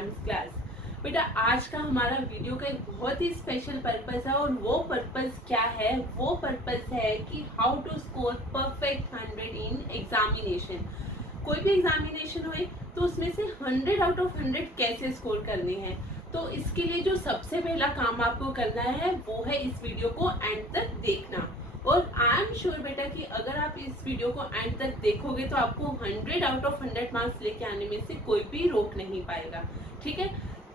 Dance class. बेटा आज का हमारा वीडियो का एक बहुत ही स्पेशल पर्पस है और वो पर्पस क्या है, वो पर्पस है कि how to score perfect 100 in examination. कोई भी एग्जामिनेशन हो तो उसमें से 100 आउट ऑफ 100 कैसे स्कोर करने हैं। तो इसके लिए जो सबसे पहला काम आपको करना है वो है इस वीडियो को एंड तक देखना। और आई एम श्योर बेटा कि अगर आप इस वीडियो को एंड तक देखोगे तो आपको 100 आउट ऑफ 100 मार्क्स लेके आने में से कोई भी रोक नहीं पाएगा। ठीक है,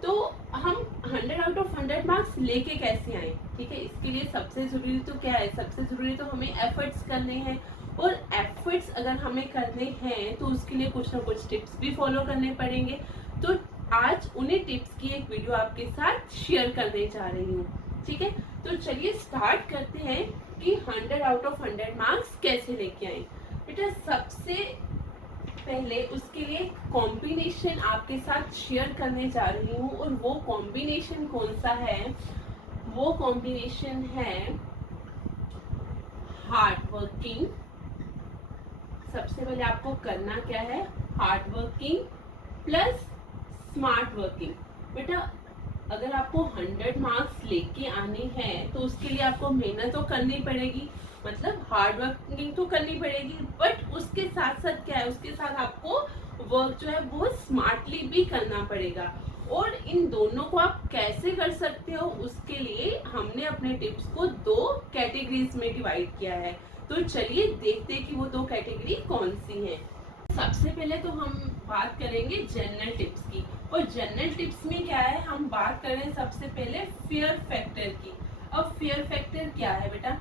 तो हम 100 आउट ऑफ 100 मार्क्स लेके कैसे आए। ठीक है, इसके लिए सबसे जरूरी तो क्या है, सबसे जरूरी तो हमें एफर्ट्स करने हैं। और एफर्ट्स अगर हमें करने हैं तो उसके लिए कुछ ना कुछ टिप्स भी फॉलो करने पड़ेंगे। तो आज उन्हीं टिप्स की एक वीडियो आपके साथ शेयर करने जा रही हूँ। ठीक है, तो चलिए स्टार्ट करते हैं कि 100 आउट ऑफ 100 मार्क्स कैसे लेके आए। बेटा सबसे पहले उसके लिए कॉम्बिनेशन आपके साथ शेयर करने जा रही हूँ और वो कॉम्बिनेशन कौन सा है, वो कॉम्बिनेशन है हार्ड वर्किंग। सबसे पहले आपको करना क्या है, hard working plus smart working. बेटा अगर आपको 100 मार्क्स लेके आने हैं तो उसके लिए आपको मेहनत तो करनी पड़ेगी, मतलब हार्ड वर्किंग तो करनी पड़ेगी, बट उसके साथ साथ क्या है, उसके साथ आपको वर्क जो है वो स्मार्टली भी करना पड़ेगा। और इन दोनों को आप कैसे कर सकते हो, उसके लिए हमने अपने टिप्स को 2 कैटेगरीज में डिवाइड किया है। तो चलिए देखते हैं कि वो 2 कैटेगरी कौन सी हैं। सबसे पहले तो हम बात करेंगे जनरल टिप्स की। और जनरल टिप्स में क्या है, हम बात करें सबसे पहले फियर फैक्टर की। अब फियर फैक्टर क्या है बेटा,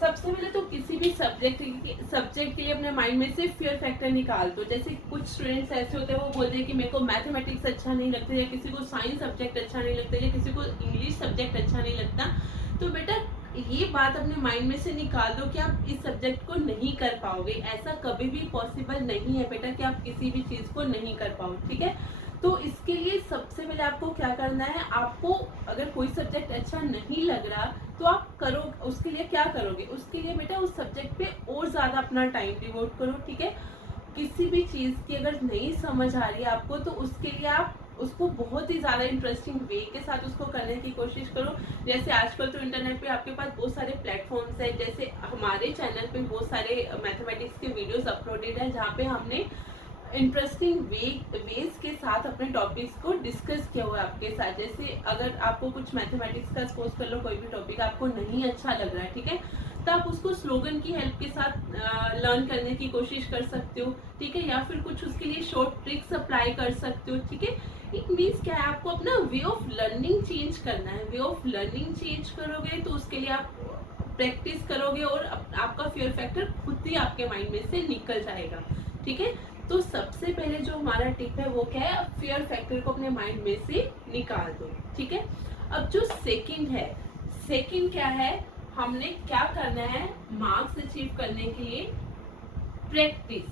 सबसे पहले तो किसी भी सब्जेक्ट के लिए अपने माइंड में से फियर फैक्टर निकाल दो। जैसे कुछ स्टूडेंट्स ऐसे होते हैं वो बोलते हैं कि मेरे को मैथमेटिक्स अच्छा नहीं लगता, या किसी को साइंस सब्जेक्ट अच्छा नहीं लगता, या किसी को इंग्लिश सब्जेक्ट अच्छा नहीं लगता। तो बेटा ये बात अपने माइंड में से निकाल दो कि आप इस सब्जेक्ट को नहीं कर पाओगे। ऐसा कभी भी पॉसिबल नहीं है बेटा कि आप किसी भी चीज को नहीं कर पाओ। ठीक है, तो इसके लिए सबसे पहले आपको क्या करना है, आपको अगर कोई सब्जेक्ट अच्छा नहीं लग रहा तो आप करो, उसके लिए क्या करोगे, उसके लिए बेटा उस सब्जेक्ट पे और ज्यादा अपना टाइम डिवोट करो। ठीक है, किसी भी चीज की अगर नहीं समझ आ रही है आपको तो उसके लिए आप उसको बहुत ही ज्यादा इंटरेस्टिंग वे के साथ उसको करने की कोशिश करो। जैसे आजकल तो इंटरनेट पे आपके पास बहुत सारे प्लेटफॉर्म्स है, जैसे हमारे चैनल पे बहुत सारे मैथमेटिक्स के वीडियोस अपलोडेड है जहाँ पे हमने इंटरेस्टिंग वेज के साथ अपने टॉपिक्स को डिस्कस किया हुआ है आपके साथ। जैसे अगर आपको कुछ मैथमेटिक्स का सपोज कर लो कोई भी टॉपिक आपको नहीं अच्छा लग रहा है, ठीक है, तो आप उसको स्लोगन की हेल्प के साथ लर्न करने की कोशिश कर सकते हो। ठीक है, या फिर कुछ उसके लिए शॉर्ट ट्रिक्स अप्लाई कर सकते हो। ठीक है, इट मीन्स क्या है, आपको अपना वे ऑफ लर्निंग चेंज करना है। वे ऑफ लर्निंग चेंज करोगे तो उसके लिए आप प्रैक्टिस करोगे और आपका फियर फैक्टर खुद ही आपके माइंड में से निकल जाएगा। ठीक है, तो सबसे पहले जो हमारा टिप है वो क्या है, फियर फैक्टर को अपने माइंड में से निकाल दो। ठीक है, अब जो सेकंड है, सेकंड क्या है, हमने क्या करना है मार्क्स अचीव करने के लिए, प्रैक्टिस।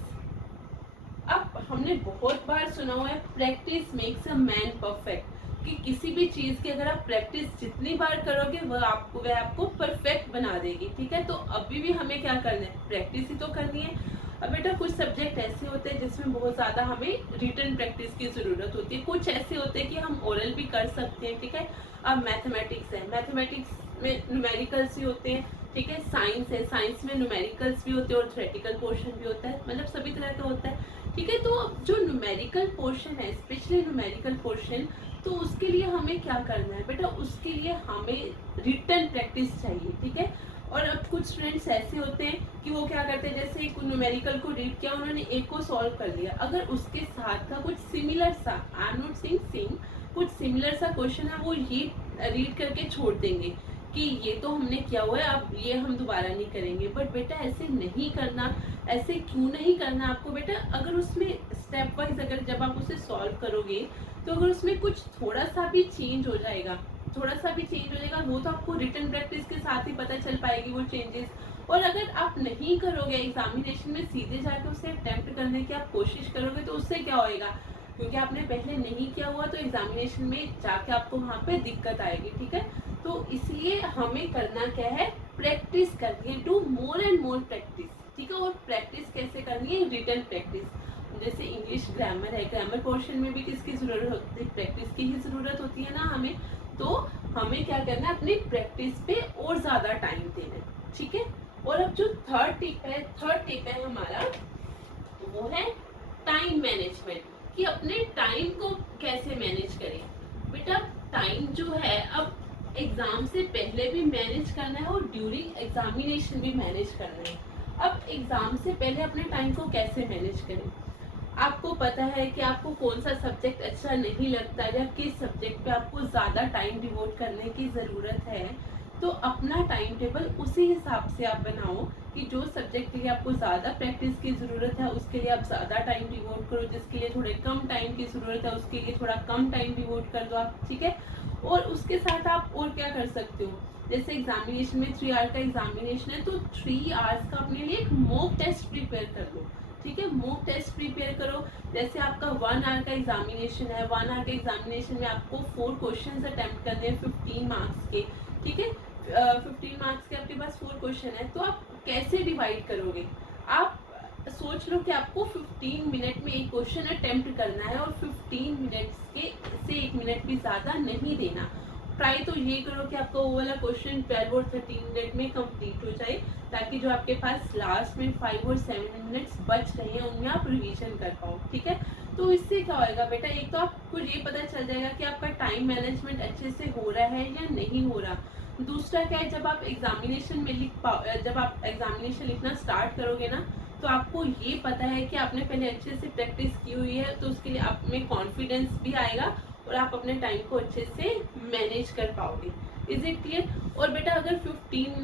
अब हमने बहुत बार सुना हुआ है practice makes a man perfect, कि किसी भी चीज की अगर आप प्रैक्टिस जितनी बार करोगे वह आपको परफेक्ट बना देगी। ठीक है, तो अभी भी हमें क्या करना है, प्रैक्टिस ही तो करनी है। अब बेटा कुछ सब्जेक्ट ऐसे होते हैं जिसमें बहुत ज्यादा हमें रिटन प्रैक्टिस की जरूरत होती है, कुछ ऐसे होते हैं कि हम ओरल भी कर सकते हैं। ठीक है, अब मैथमेटिक्स है, मैथमेटिक्स में न्यूमेरिकल्स भी होते हैं। ठीक है, साइंस है, साइंस में न्यूमेरिकल्स भी होते हैं और थ्योरेटिकल पोर्शन भी होता है, मतलब सभी तरह का होता है। ठीक है, तो जो न्यूमेरिकल पोर्शन है, स्पेशली न्यूमेरिकल पोर्शन, तो उसके लिए हमें क्या करना है बेटा, उसके लिए हमें रिटन प्रैक्टिस चाहिए। ठीक है, और अब कुछ स्टूडेंट्स ऐसे होते हैं कि वो क्या करते हैं, जैसे एक न्यूमेरिकल को रीड किया, उन्होंने एक को सॉल्व कर लिया, अगर उसके साथ का कुछ सिमिलर सा, I am not saying same, कुछ सिमिलर सा क्वेश्चन है वो ये रीड करके छोड़ देंगे कि ये तो हमने किया हुआ है, अब ये हम दोबारा नहीं करेंगे। बट बेटा ऐसे नहीं करना। ऐसे क्यों नहीं करना आपको बेटा, अगर उसमें स्टेप वाइज अगर जब आप उसे सॉल्व करोगे तो अगर उसमें कुछ थोड़ा सा भी चेंज हो जाएगा, थोड़ा सा भी चेंज हो जाएगा, वो तो आपको रिटन प्रैक्टिस के साथ ही पता चल पाएगी वो चेंजेस। और अगर आप नहीं करोगे एग्जामिनेशन में, सीधे जाके उसे अटेम्प्ट करने की आप कोशिश करोगे तो उससे क्या होएगा, क्योंकि आपने पहले नहीं किया हुआ तो एग्जामिनेशन में जाके आपको वहाँ पे दिक्कत आएगी। ठीक है, तो इसलिए हमें करना क्या है, प्रैक्टिस करनी है, do more and more practice. ठीक है, और प्रैक्टिस कैसे करनी है, रिटन प्रैक्टिस। जैसे इंग्लिश ग्रामर है, ग्रामर पोर्शन में भी किसकी ज़रूरत होती है, प्रैक्टिस की ही ज़रूरत होती है ना हमें। तो हमें क्या करना है, अपनी प्रैक्टिस पे और ज़्यादा टाइम देना है, ठीक है। और अब जो थर्ड टिप है हमारा, वो है टाइम मैनेजमेंट, कि अपने टाइम को कैसे मैनेज करें। बेटा टाइम जो है अब एग्जाम से पहले भी मैनेज करना है और ड्यूरिंग एग्जामिनेशन भी मैनेज करना है। अब एग्जाम से पहले अपने टाइम को कैसे मैनेज करें। आपको पता है कि आपको कौन सा सब्जेक्ट अच्छा नहीं लगता या किस सब्जेक्ट पे आपको ज़्यादा टाइम डिवोट करने की ज़रूरत है, तो अपना टाइम टेबल उसी हिसाब से आप बनाओ कि जो सब्जेक्ट के लिए आपको ज़्यादा प्रैक्टिस की ज़रूरत है उसके लिए आप ज़्यादा टाइम डिवोट करो, जिसके लिए थोड़े कम टाइम की ज़रूरत है उसके लिए थोड़ा कम टाइम डिवोट कर दो आप, ठीक है। और उसके साथ आप और क्या कर सकते हो, जैसे एग्जामिनेशन में 3 आवर का एग्जामिनेशन है तो 3 आवर्स का अपने लिए एक मॉक टेस्ट प्रिपेयर कर लो, ठीक है। मॉक टेस्ट प्रिपेयर करो। जैसे आपका 1 आवर का एग्जामिनेशन है, 1 आवर के एग्जामिनेशन में आपको 4 क्वेश्चन अटेम्प्ट करने हैं 15 मार्क्स के, ठीक है। 15 मार्क्स के आपके पास 4 क्वेश्चन है, तो आप कैसे डिवाइड करोगे। आप सोच लो कि आपको 15 मिनट में एक क्वेश्चन अटेम्प्ट करना है और 15 मिनट्स के से 1 मिनट भी ज़्यादा नहीं देना। ट्राई तो ये करो कि आपका वो वाला क्वेश्चन 12 और 13 मिनट में कंप्लीट हो जाए, ताकि जो आपके पास लास्ट में 5 और 7 मिनट्स बच रहे हैं उनमें आप रिवीजन कर पाओ, ठीक है। तो इससे क्या होएगा बेटा, एक तो आपको ये पता चल जाएगा कि आपका टाइम मैनेजमेंट अच्छे से हो रहा है या नहीं हो रहा। दूसरा क्या है, जब आप एग्जामिनेशन में जब आप एग्जामिनेशन लिखना स्टार्ट करोगे ना, तो आपको ये पता है कि आपने पहले अच्छे से प्रैक्टिस की हुई है, तो उसके लिए आप में कॉन्फिडेंस भी आएगा और आप अपने टाइम को अच्छे से मैनेज कर पाओगे। Is it clear. और बेटा अगर 15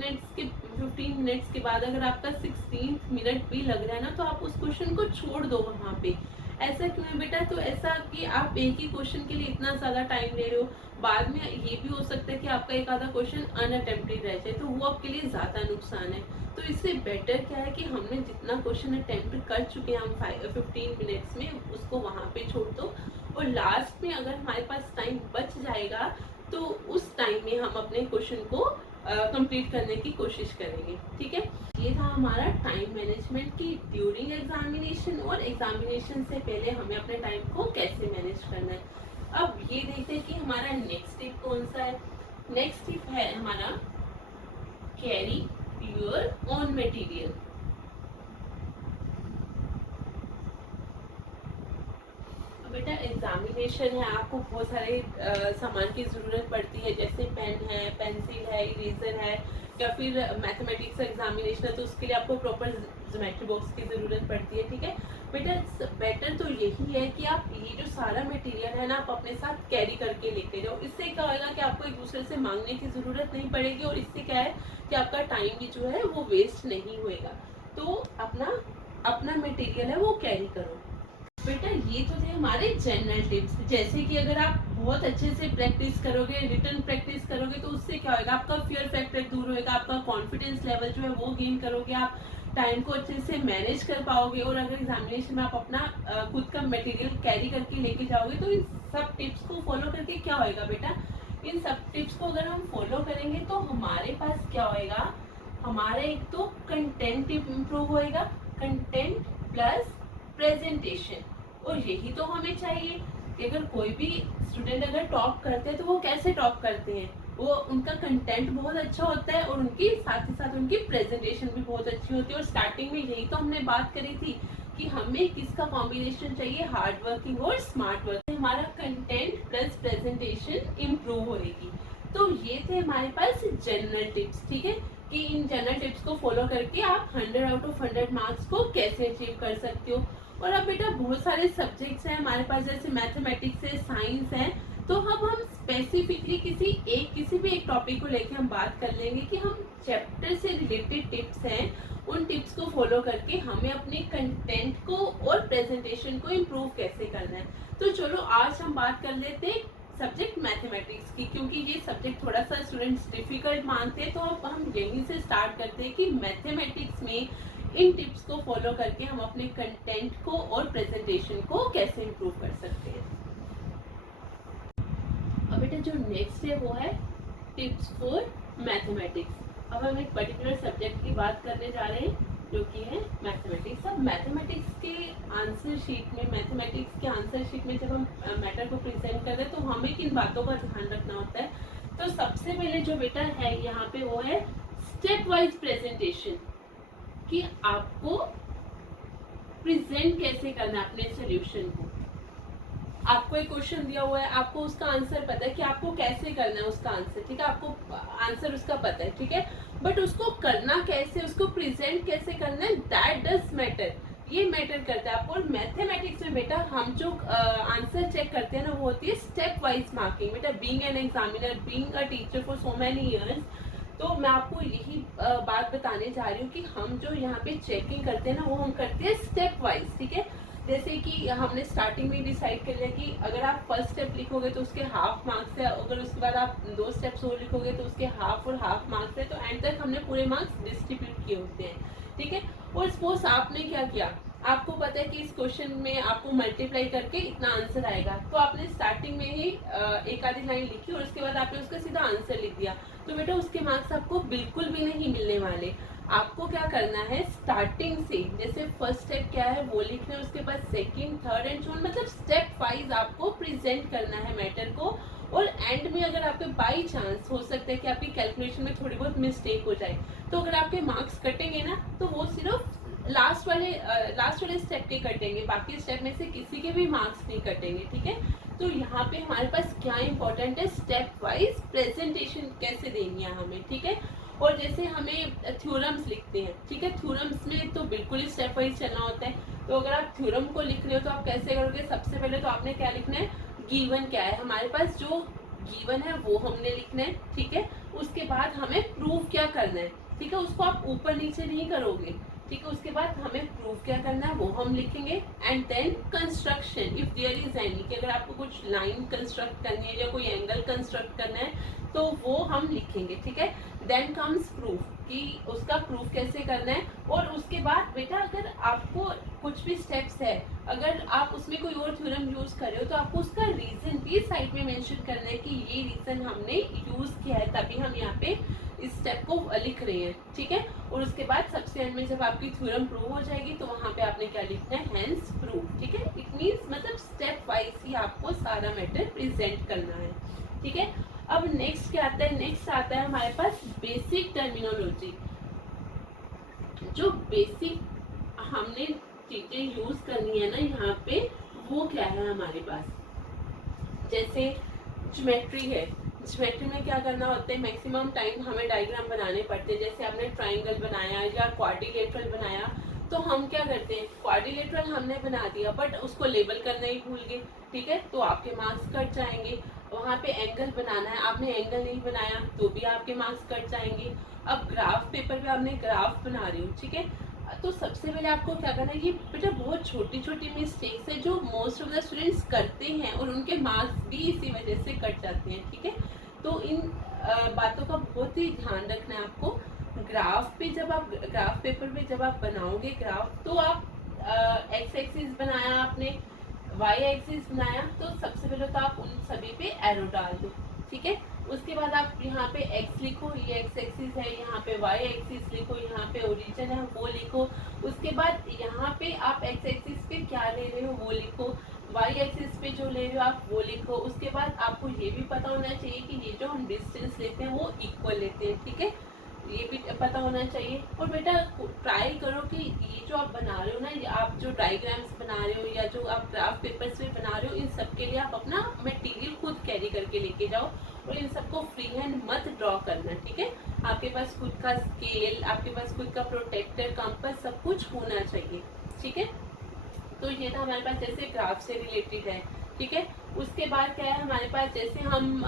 मिनट्स के बाद अगर आपका 16th मिनट भी लग रहा है ना, तो आप उस क्वेश्चन को छोड़ दो वहाँ पे। ऐसा क्यों है बेटा, तो ऐसा कि आप एक ही क्वेश्चन के लिए इतना ज़्यादा टाइम ले रहे हो, बाद में ये भी हो सकता है कि आपका एक आधा क्वेश्चन अनअटेम्प्टेड रह जाए, तो वो आपके लिए ज़्यादा नुकसान है। तो इससे बेटर क्या है कि हमने जितना क्वेश्चन अटेम्प्ट कर चुके हैं हम 15 मिनट्स में, उसको वहाँ पे छोड़ दो और लास्ट में अगर हमारे पास टाइम बच जाएगा तो उस टाइम में हम अपने क्वेश्चन को कंप्लीट करने की कोशिश करेंगे, ठीक है। ये था हमारा टाइम मैनेजमेंट की ड्यूरिंग एग्जामिनेशन और एग्जामिनेशन से पहले हमें अपने टाइम को कैसे मैनेज करना है। अब ये देखते हैं कि हमारा नेक्स्ट टिप कौन सा है। नेक्स्ट टिप है हमारा कैरी योर ओन मटेरियल। बेटा एग्जामिनेशन है, आपको बहुत सारे सामान की ज़रूरत पड़ती है, जैसे पेन है, पेंसिल है, इरेजर है, या फिर मैथमेटिक्स एग्जामिनेशन है तो उसके लिए आपको प्रॉपर ज्योमेट्री बॉक्स की ज़रूरत पड़ती है, ठीक है। बेटा बेटर तो यही है कि आप ये जो सारा मटेरियल है ना, आप अपने साथ कैरी करके लेके जाओ। इससे क्या होगा कि आपको एक दूसरे से मांगने की ज़रूरत नहीं पड़ेगी और इससे क्या है कि आपका टाइम भी जो है वो वेस्ट नहीं होएगा। तो अपना मटेरियल है वो कैरी करो। बेटा ये तो थे हमारे जनरल टिप्स, जैसे कि अगर आप बहुत अच्छे से प्रैक्टिस करोगे, रिटर्न प्रैक्टिस करोगे, तो उससे क्या होगा, आपका फियर फैक्टर दूर होएगा, आपका कॉन्फिडेंस लेवल जो है वो गेन करोगे, आप टाइम को अच्छे से मैनेज कर पाओगे। और अगर एग्जामिनेशन में आप अपना खुद का मटेरियल कैरी करके लेके जाओगे, तो इन सब टिप्स को फॉलो करके क्या होएगा बेटा, इन सब टिप्स को अगर हम फॉलो करेंगे तो हमारे पास क्या होएगा, हमारा एक तो कंटेंट इम्प्रूव होएगा, कंटेंट प्लस प्रेजेंटेशन। और यही तो हमें चाहिए कि अगर कोई भी स्टूडेंट अगर टॉप करते हैं तो वो कैसे टॉप करते हैं, वो उनका कंटेंट बहुत अच्छा होता है और उनकी साथ ही साथ उनकी प्रेजेंटेशन भी बहुत अच्छी होती है। और स्टार्टिंग में यही तो हमने बात करी थी कि हमें किसका कॉम्बिनेशन चाहिए, हार्ड वर्किंग और स्मार्ट वर्किंग। हमारा कंटेंट प्लस प्रेजेंटेशन इम्प्रूव होगी। तो ये थे हमारे पास जनरल टिप्स, ठीक है, कि इन जनरल टिप्स को फॉलो करके आप 100 आउट ऑफ 100 मार्क्स को कैसे अचीव कर सकते हो। और अब बेटा बहुत सारे सब्जेक्ट्स हैं हमारे पास, जैसे मैथमेटिक्स है, साइंस है, तो हम स्पेसिफिकली किसी भी एक टॉपिक को लेके हम बात कर लेंगे कि हम चैप्टर से रिलेटेड टिप्स हैं, उन टिप्स को फॉलो करके हमें अपने कंटेंट को और प्रेजेंटेशन को इम्प्रूव कैसे करना है। तो चलो आज हम बात कर लेते हैं सब्जेक्ट मैथमेटिक्स की, क्योंकि ये सब्जेक्ट थोड़ा सा स्टूडेंट्स डिफिकल्ट मानते हैं, तो अब हम यहीं से स्टार्ट करते हैं कि मैथमेटिक्स में इन टिप्स को फॉलो करके हम अपने कंटेंट को और प्रेजेंटेशन को कैसे इम्प्रूव कर सकते हैं। अब बेटा जो नेक्स्ट है वो है टिप्स फॉर मैथमेटिक्स। अब हम एक पर्टिकुलर सब्जेक्ट की बात करने जा रहे हैं जो कि है मैथमेटिक्स। अब मैथमेटिक्स के आंसर शीट में, मैथमेटिक्स के आंसर शीट में जब हम मैटर को प्रेजेंट करते हैं तो हमें किन बातों का ध्यान रखना होता है। तो सबसे पहले जो बेटा है यहाँ पे वो है स्टेप वाइज प्रेजेंटेशन, कि आपको प्रेजेंट कैसे करना है अपने सोल्यूशन को। आपको एक क्वेश्चन दिया हुआ है, आपको उसका आंसर पता है कि आपको कैसे करना है उसका आंसर, ठीक है, आपको आंसर उसका पता है, ठीक है, बट उसको करना कैसे, उसको प्रेजेंट कैसे करना है, दैट डज मैटर, ये मैटर करता है आपको। और मैथमेटिक्स में बेटा हम जो आंसर चेक करते हैं ना वो होती है स्टेप वाइज मार्किंग। बेटा being an examiner, being a teacher for so many years, तो मैं आपको यही बात बताने जा रही हूँ कि हम जो यहाँ पे चेकिंग करते हैं ना वो हम करते हैं स्टेप वाइज, ठीक है। जैसे कि हमने स्टार्टिंग में डिसाइड कर लिया कि अगर आप फर्स्ट स्टेप लिखोगे तो उसके हाफ मार्क्स है, अगर उसके बाद आप 2 स्टेप्स और लिखोगे तो उसके हाफ और हाफ मार्क्स है, तो एंड तक हमने पूरे मार्क्स डिस्ट्रीब्यूट किए होते हैं, ठीक है। और सपोज आपने क्या किया, आपको पता है कि इस क्वेश्चन में आपको मल्टीप्लाई करके इतना आंसर आएगा, तो आपने स्टार्टिंग में ही एक आधी लाइन लिखी और उसके बाद आपने उसका सीधा आंसर लिख दिया, तो बेटा उसके मार्क्स आपको बिल्कुल भी नहीं मिलने वाले। आपको क्या करना है, स्टार्टिंग से जैसे फर्स्ट स्टेप क्या है वो लिखना है, उसके बाद second, third and so on, मतलब स्टेप वाइज आपको प्रेजेंट करना है मैटर को। और एंड में अगर आपके बाई चांस हो सकता है कि आपकी कैलकुलेशन में थोड़ी बहुत मिस्टेक हो जाए, तो अगर आपके मार्क्स कटेंगे ना तो वो सिर्फ लास्ट वाले स्टेप के कटेंगे, बाकी स्टेप में से किसी के भी मार्क्स नहीं कटेंगे, ठीक है। तो यहाँ पे हमारे पास क्या इंपॉर्टेंट है, स्टेप वाइज प्रेजेंटेशन कैसे देनी है हमें, ठीक है। और जैसे हमें थ्योरम्स लिखते हैं, ठीक है, थ्योरम्स में तो बिल्कुल ही स्टेप वाइज चलना होता है। तो अगर आप थ्योरम को लिख रहे हो तो आप कैसे करोगे, सबसे पहले तो आपने क्या लिखना है, गिवन क्या है हमारे पास, जो गिवन है वो हमने लिखना है, ठीक है। उसके बाद हमें प्रूव क्या करना है, ठीक है, उसको आप ऊपर नीचे नहीं करोगे, ठीक है। उसके बाद हमें प्रूफ क्या करना है वो हम लिखेंगे, and then construction if there is any, कि अगर आपको कुछ लाइन कंस्ट्रक्ट करनी है या कोई एंगल कंस्ट्रक्ट करना है तो वो हम लिखेंगे, ठीक है। देन कम्स प्रूफ, कि उसका प्रूफ कैसे करना है। और उसके बाद बेटा अगर आपको कुछ भी स्टेप्स है, अगर आप उसमें कोई और थ्योरम यूज कर रहे हो तो आपको उसका रीजन भी साइड में मेंशन करना है कि ये रीजन हमने यूज किया है, तभी हम यहाँ पे इस स्टेप को लिख रहे हैं, ठीक है। और उसके बाद सबसे एंड में जब आपकी थ्योरम प्रूव हो जाएगी तो वहाँ पे आपने क्या लिखना है, हेंस प्रूफ, ठीक है। इट मीन्स मतलब स्टेप वाइज ही आपको सारा मैटर प्रेजेंट करना है, ठीक है। अब नेक्स्ट क्या आता है, नेक्स्ट आता है हमारे पास बेसिक टर्मिनोलॉजी। जो बेसिक हमने चीजें यूज करनी है ना यहाँ पे, वो क्या है हमारे पास, जैसे ज्योमेट्री है, ज्योमेट्री में क्या करना होता है, मैक्सिमम टाइम हमें डायग्राम बनाने पड़ते हैं। जैसे आपने ट्राइंगल बनाया या क्वाड्रिलेटरल बनाया, तो हम क्या करते हैं, क्वाड्रिलेटरल हमने बना दिया बट उसको लेबल करना ही भूल गए, ठीक है, तो आपके मार्क्स कट जाएंगे। वहाँ पे एंगल बनाना है, आपने एंगल नहीं बनाया तो भी आपके मार्क्स कट जाएंगे। अब ग्राफ पेपर पे आपने ग्राफ बना रहे हो, ठीक है, तो सबसे पहले आपको क्या करना है, ये बेटा बहुत छोटी छोटी मिस्टेक्स है जो मोस्ट ऑफ द स्टूडेंट्स करते हैं और उनके मार्क्स भी इसी वजह से कट जाते हैं, ठीक है। तो इन बातों का बहुत ही ध्यान रखना है आपको। ग्राफ पे जब आप ग्राफ पेपर पे जब आप बनाओगे ग्राफ, तो आप एक्स एक्सिस बनाया आपने, वाई एक्सिस बनाया, तो सबसे पहले तो आप उन सभी पे एरो डाल दो, ठीक है। उसके बाद आप यहाँ पे x लिखो, ये x एक्सिस है, यहाँ पे y एक्सिस लिखो, यहाँ पे ओरिजिन है वो लिखो। उसके बाद यहाँ पे आप x एक्सिस पे क्या ले रहे हो वो लिखो, y एक्सिस पे जो ले रहे हो आप वो लिखो। उसके बाद आपको ये भी पता होना चाहिए कि ये जो हम डिस्टेंस लेते हैं वो इक्वल लेते हैं, ठीक है, ये भी पता होना चाहिए। और बेटा ट्राई करो कि ये जो आप बना रहे हो ना, ये आप जो डायग्राम्स बना रहे हो या जो आप ग्राफ पेपर्स पे बना रहे हो, इन सब के लिए आप अपना मटेरियल खुद कैरी करके लेके जाओ और इन सबको फ्री हैंड मत ड्रॉ करना, ठीक है। आपके पास खुद का स्केल, आपके पास खुद का प्रोटेक्टर, कंपास, सब कुछ होना चाहिए, ठीक है। तो ये था हमारे पास जैसे ग्राफ से रिलेटेड है, ठीक है। उसके बाद क्या है हमारे पास, जैसे हम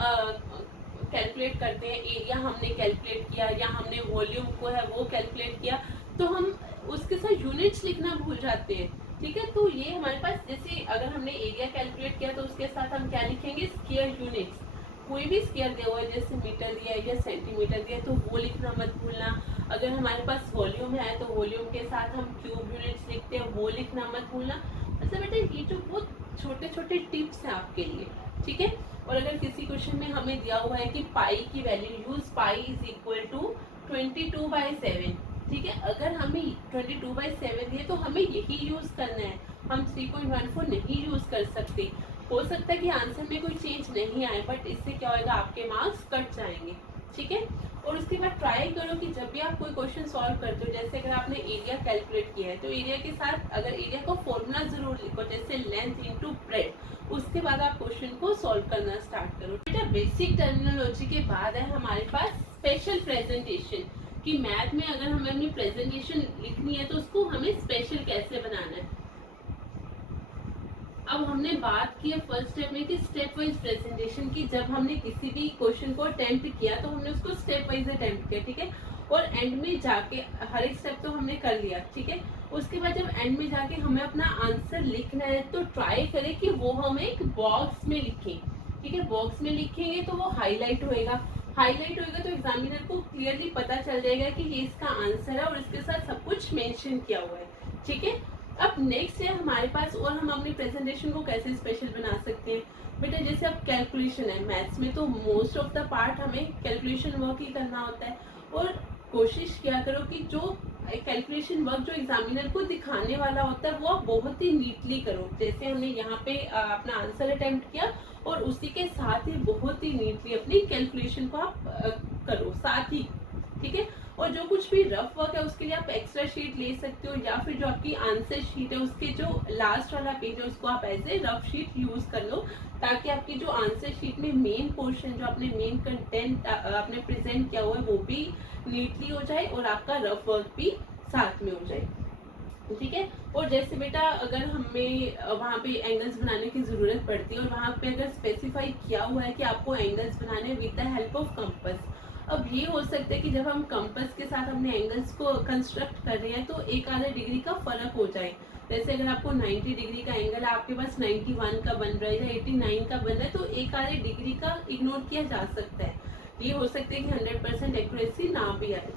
कैलकुलेट करते हैं, एरिया हमने कैलकुलेट किया या हमने वॉल्यूम को है वो कैलकुलेट किया, तो हम उसके साथ यूनिट्स लिखना भूल जाते हैं, ठीक है। तो ये हमारे पास जैसे अगर हमने एरिया कैलकुलेट किया तो उसके साथ हम क्या लिखेंगे, स्क्वायर यूनिट्स। कोई भी स्क्वायर दिया हुआ है, जैसे मीटर दिया है या सेंटीमीटर दिया है, तो वो लिखना मत भूलना। अगर हमारे पास वॉल्यूम है तो वॉल्यूम के साथ हम क्यूब यूनिट्स लिखते हैं, वो लिखना मत भूलना। अच्छा बेटा ये जो बहुत छोटे छोटे टिप्स हैं आपके लिए, ठीक है। और अगर किसी क्वेश्चन में हमें दिया हुआ है कि पाई की value, use pi is equal to 22/7, ठीक है। अगर हमें 22/7 दिए तो हमें यही यूज करना है, हम 3.14 नहीं यूज कर सकते। हो सकता है कि आंसर में कोई चेंज नहीं आए, बट इससे क्या होगा, आपके मार्क्स कट जाएंगे। ठीक है। और उसके बाद ट्राई करो कि जब भी आप कोई क्वेश्चन सॉल्व करते हो, जैसे अगर आपने एरिया कैलकुलेट किया है तो एरिया के साथ अगर एरिया का फॉर्मूला जरूर लिखो, जैसे लेंथ इंटू ब्रेड। उसके बाद आप क्वेश्चन को सॉल्व करना स्टार्ट करो। बेटा बेसिक टर्मिनोलॉजी के बाद है हमारे पास स्पेशल प्रेजेंटेशन, कि मैथ में अगर हमें अपनी प्रेजेंटेशन लिखनी है तो उसको हमें स्पेशल कैसे बनाना है। अब हमने बात की है फर्स्ट स्टेप में कि स्टेप वाइज प्रेजेंटेशन की। जब हमने किसी भी क्वेश्चन को अटेम्प्ट किया तो हमने उसको स्टेप वाइज अटेम्प्ट किया, ठीक है। और एंड में जाके हर एक स्टेप तो हमने कर लिया, ठीक है। उसके बाद जब एंड में जाके हमें अपना आंसर लिखना है तो ट्राई करें कि वो हम एक बॉक्स में लिखें, ठीक है। बॉक्स में लिखेंगे तो वो हाईलाइट होएगा, हाईलाइट होएगा तो एग्जामिनर को क्लियरली पता चल जाएगा कि ये इसका आंसर है और इसके साथ सब कुछ मेंशन किया हुआ है, ठीक है। अब नेक्स्ट है हमारे पास, और हम अपनी प्रेजेंटेशन को कैसे स्पेशल बना सकते हैं। बेटा जैसे अब कैलकुलेशन है, मैथ्स में तो मोस्ट ऑफ द पार्ट हमें कैलकुलेशन वर्क ही करना होता है। और कोशिश किया करो कि जो कैलकुलेशन वर्क जो एग्जामिनर को दिखाने वाला होता है वो आप बहुत ही नीटली करो। जैसे हमने यहाँ पे अपना आंसर अटेम्प्ट किया और उसी के साथ ही बहुत ही नीटली अपनी कैलकुलेशन को आप करो साथ ही, ठीक है। और जो कुछ भी रफ वर्क है उसके लिए आप एक्स्ट्रा शीट ले सकते हो, या फिर जो आपकी आंसर शीट है उसके जो लास्ट वाला पेज है उसको आप as a rough sheet use कर लो, ताकि आपकी जो आंसर शीट में मेन पोर्शन जो आपने मेन कंटेंट आपने प्रेजेंट किया हुआ है वो भी नीटली हो जाए और आपका रफ वर्क भी साथ में हो जाए, ठीक है। और जैसे बेटा अगर हमें वहाँ पे एंगल्स बनाने की ज़रूरत पड़ती है और वहाँ पे अगर स्पेसिफाई किया हुआ है कि आपको एंगल्स बनाने with the help of compass, अब ये हो सकता है कि जब हम कंपास के साथ अपने एंगल्स को कंस्ट्रक्ट कर रहे हैं तो एक आधे डिग्री का फर्क हो जाए। जैसे अगर आपको 90 डिग्री का एंगल आपके पास 91 का बन रहा है या 89 का बन रहा है तो एक आधे डिग्री का इग्नोर किया जा सकता है। ये हो सकता है कि 100% एक्यूरेसी ना भी आए,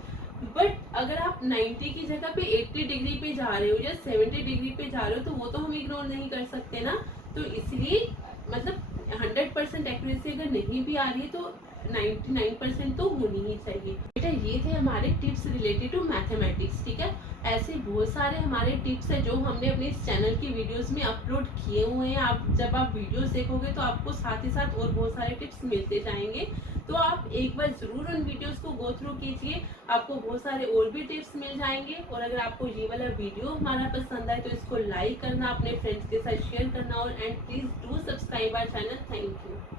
बट अगर आप 90 की जगह पे 80 डिग्री पे जा रहे हो या 70 डिग्री पे जा रहे हो तो वो तो हम इग्नोर नहीं कर सकते ना। तो इसलिए मतलब 100% एक्यूरेसी अगर नहीं भी आ रही है तो 99% तो होनी ही चाहिए। बेटा ये थे हमारे टिप्स रिलेटेड टू मैथमेटिक्स, ठीक है। ऐसे बहुत सारे हमारे टिप्स हैं जो हमने अपने इस चैनल की वीडियोस में अपलोड किए हुए हैं। आप जब आप वीडियोस देखोगे तो आपको साथ ही साथ और बहुत सारे टिप्स मिलते जाएंगे, तो आप एक बार जरूर उन वीडियोस को गो थ्रू कीजिए, आपको बहुत सारे और भी टिप्स मिल जाएंगे। और अगर आपको ये वाला वीडियो हमारा पसंद आए तो इसको लाइक करना, अपने फ्रेंड्स के साथ शेयर करना और and please do subscribe our channel. Thank you.